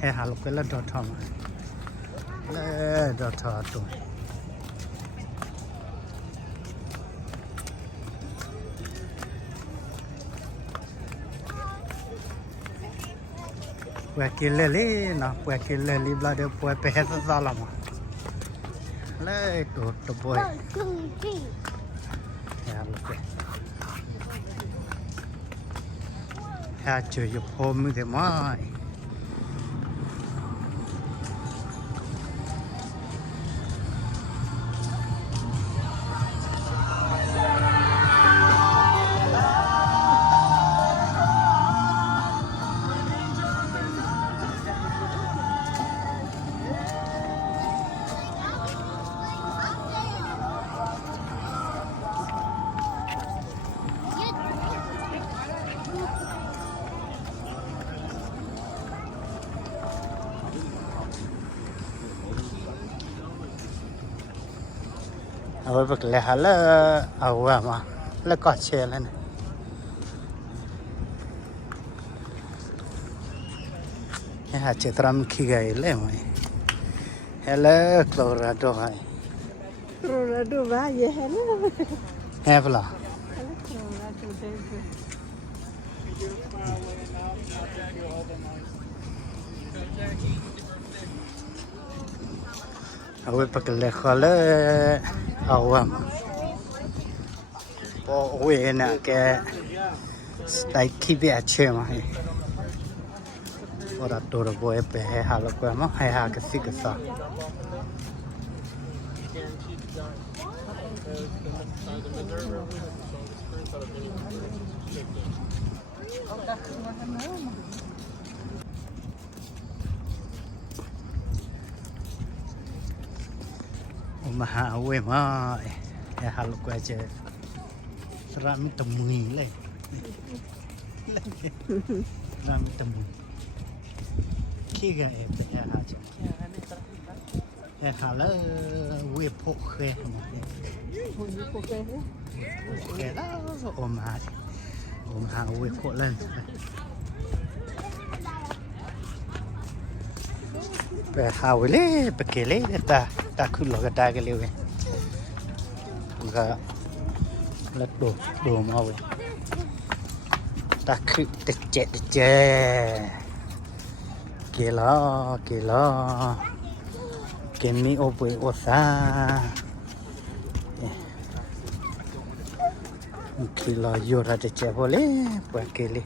he haluk ke la dot thom le dot tho tu quẹt kia lê lý nó quẹt kia lê lý bla đều quẹt pe hết ra làm lê tụt bôi ya lúc ha chơi chụp hôm thì maiเอาไปเลยฮะแล้วเอามาแล้วก็เชลเลยนะเฮ้ยจิตรำขี้ไก่เลยมั้ยเฮ้ยแล้วโคลราโดไงโคลราโดบ้าเย่แล้วเฮ้ยเปล่าโคลราโดเด็กเอาไปเลยฮะแล้วเอามาพอเวน่ะแกสไตล์ขี้เบียเชื่อมั้ยora toro boy pe ha lo kwa ma ha ka si ka sa ma ha we ma ha lo kwa che ram tam mui le ram tamขี้กันเองเป็นยังไงจ๊ะเฮ้ยฮะแล้วเว็บพกเคยมั้ยพกเคยแล้วอมหาเว็บพกเล่นไปหาเวล่ไปเกลี่ยตาขึ้นหลอกตากันเลยเว้ยก็เล็ดดูมาเว้ยตาขึ้นเจ๊Kilo, kemi opoi osa, kilo yura de cebole, buat keli.